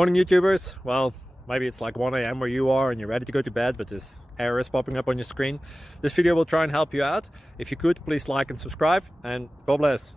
Morning YouTubers. Well, maybe it's like 1 a.m. where you are and you're ready to go to bed, but this error is popping up on your screen. This video will try and help you out. If you could, please like and subscribe, and God bless.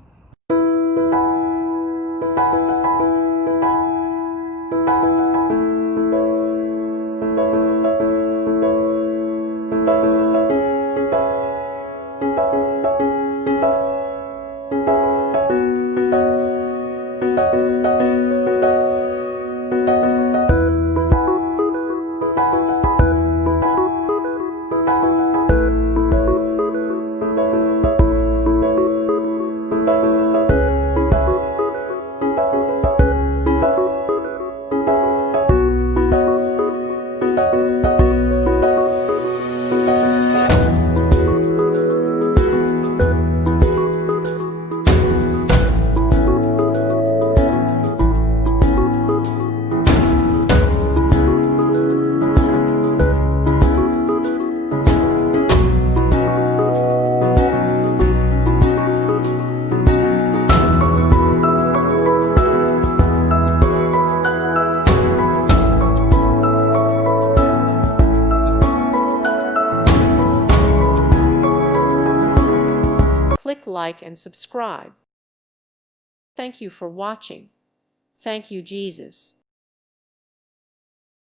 Click like and subscribe. Thank you for watching. Thank you, Jesus.